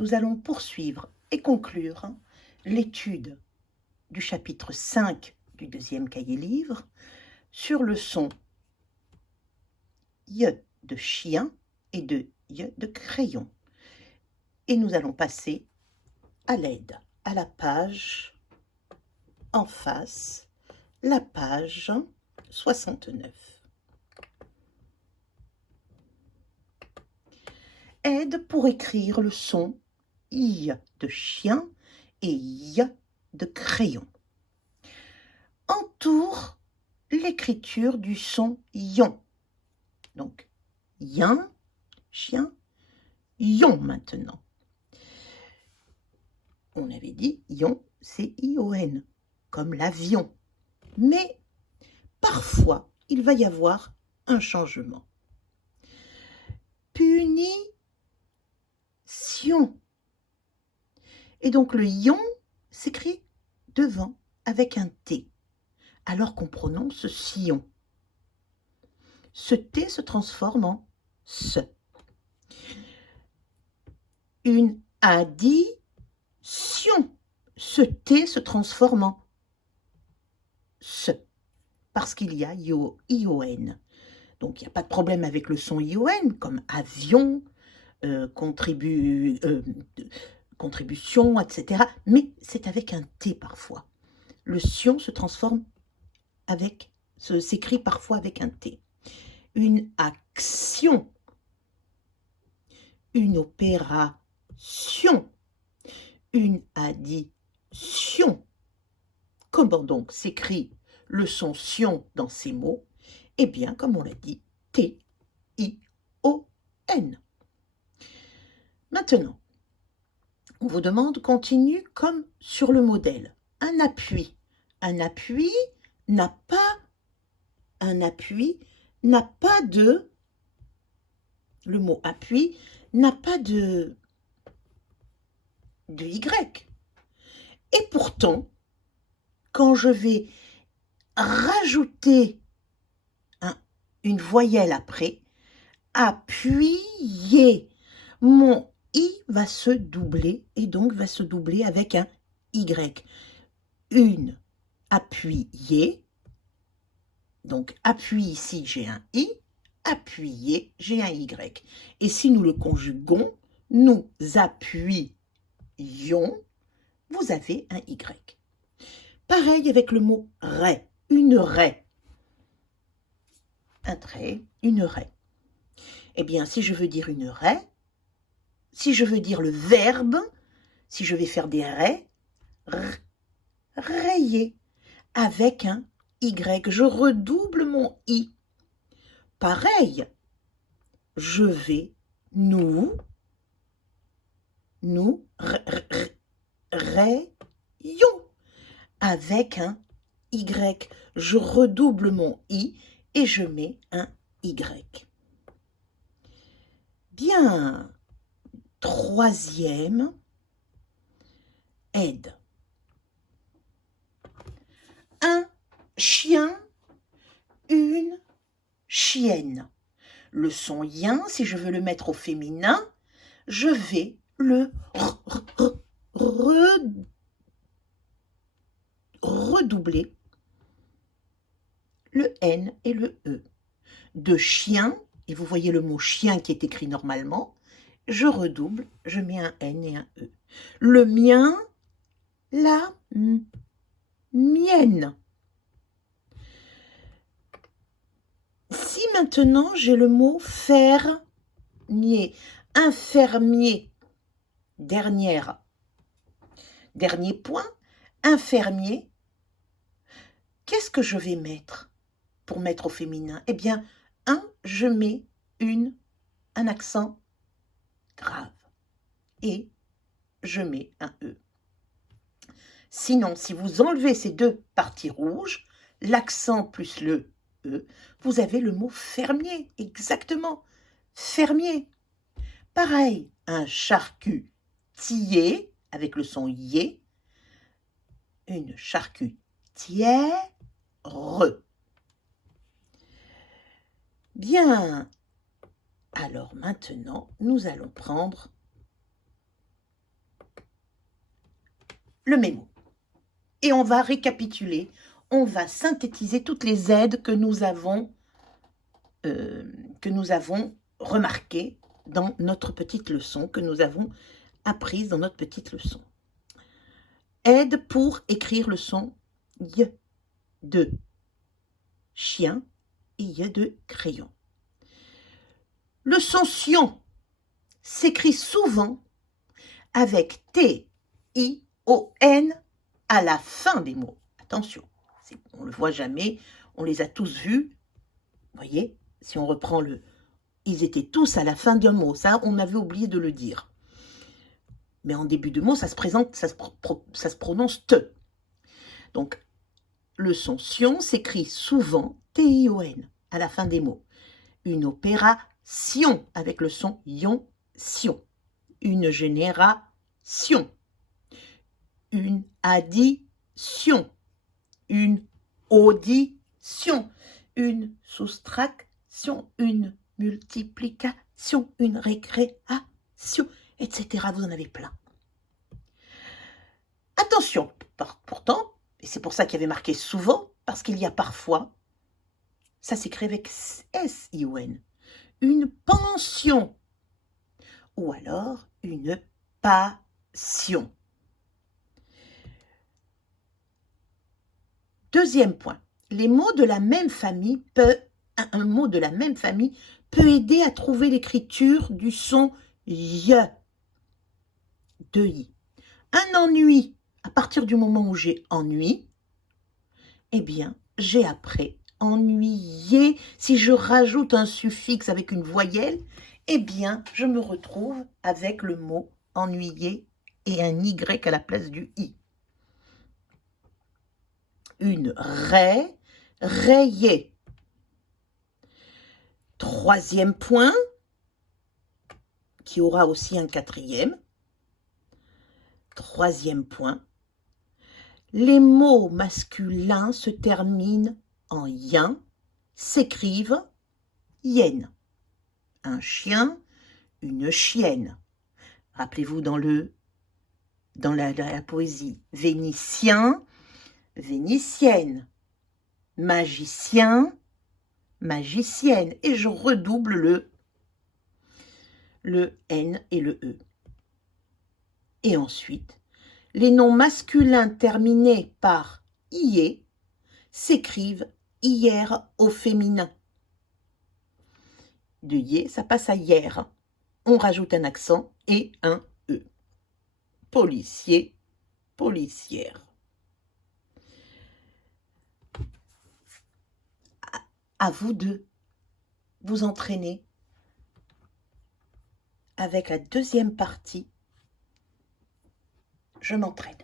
nous allons poursuivre et conclure l'étude du chapitre 5 du deuxième cahier livre sur le son Y de chien et de Y de crayon. Et nous allons passer à l'aide, à la page en face, la page 69. Aide pour écrire le son I de chien et Y de crayon. Entoure l'écriture du son ion. Donc, yin, chien, ion maintenant. On avait dit ion, c'est I-O-N, comme l'avion. Mais parfois, il va y avoir un changement. Punition. Et donc le ion s'écrit devant avec un T, alors qu'on prononce sillon. Ce T se transforme en se. Une addition. Ce T se transforme en se, parce qu'il y a ION. Donc il n'y a pas de problème avec le son ION, comme avion, contribution, etc. Mais c'est avec un T parfois. Le sion se transforme s'écrit parfois avec un T. Une action, une opération, une addition. Comment donc s'écrit le son sion dans ces mots? Eh bien, comme on l'a dit, T-I-O-N. Maintenant, on vous demande continue comme sur le modèle. Un appui. Un appui n'a pas de... Le mot appui n'a pas de Y. Et pourtant, quand je vais rajouter une voyelle après, appuyer, mon I va se doubler et donc va se doubler avec un Y. Une appuyée, donc appuie ici, j'ai un I, appuyer, j'ai un Y. Et si nous le conjuguons, nous appuions, vous avez un Y. Pareil avec le mot raie, une raie. Un trait, une raie. Eh bien, si je veux dire une raie, si je veux dire le verbe, si je vais faire des raies, rayer, avec un Y, je redouble mon I. Pareil, je vais, nous, rayons, avec un Y. Je redouble mon I et je mets un Y. Bien, troisième, aide. Un chien, une chienne. Le son yin, si je veux le mettre au féminin, je vais le redoubler, le N et le E. De chien, et vous voyez le mot chien qui est écrit normalement, je redouble, je mets un N et un E. Le mien, la mienne. Si maintenant j'ai le mot fermier, un fermier, dernier point, un fermier, qu'est-ce que je vais mettre pour mettre au féminin? Eh bien, je mets un accent grave et je mets un E. Sinon, si vous enlevez ces deux parties rouges, l'accent plus le E, vous avez le mot fermier, exactement, fermier. Pareil, un charcutier, avec le son yé, une charcutière. Bien, alors maintenant, nous allons prendre le mémo. Et on va récapituler, on va synthétiser toutes les aides que nous avons remarquées dans notre petite leçon, que nous avons apprises dans notre petite leçon. Aide pour écrire le son Y de chien et Y de crayon. Le son sion s'écrit souvent avec T-I-O-N à la fin des mots. Attention, on ne le voit jamais, on les a tous vus. Vous voyez, si on reprend ils étaient tous à la fin d'un mot. Ça, on avait oublié de le dire. Mais en début de mot, ça se prononce te. Donc, le son sion s'écrit souvent T-I-O-N à la fin des mots. Une opération avec le son ion, sion. Une génération. Une addition. Une audition. Une soustraction. Une multiplication. Une récréation, etc. Vous en avez plein. Attention, pourtant, et c'est pour ça qu'il y avait marqué souvent, parce qu'il y a parfois, ça s'écrit avec S-I-O-N, une pension, ou alors une passion. Deuxième point, un mot de la même famille peut aider à trouver l'écriture du son Y, de I. Un ennui, à partir du moment où j'ai ennui, eh bien, j'ai après ennuyé. Si je rajoute un suffixe avec une voyelle, eh bien, je me retrouve avec le mot ennuyé et un Y à la place du I. Une rayée. Troisième point, qui aura aussi un quatrième. Troisième point, les mots masculins se terminent en yen, s'écrivent yen. Un chien, une chienne. Rappelez-vous dans la poésie, vénitien, vénitienne, magicien, magicienne. Et je redouble le N et le E. Et ensuite, les noms masculins terminés par IE s'écrivent hier au féminin. De yé, ça passe à hier. On rajoute un accent et un E. Policier, policière. À vous de vous entraîner avec la deuxième partie. Je m'entraîne.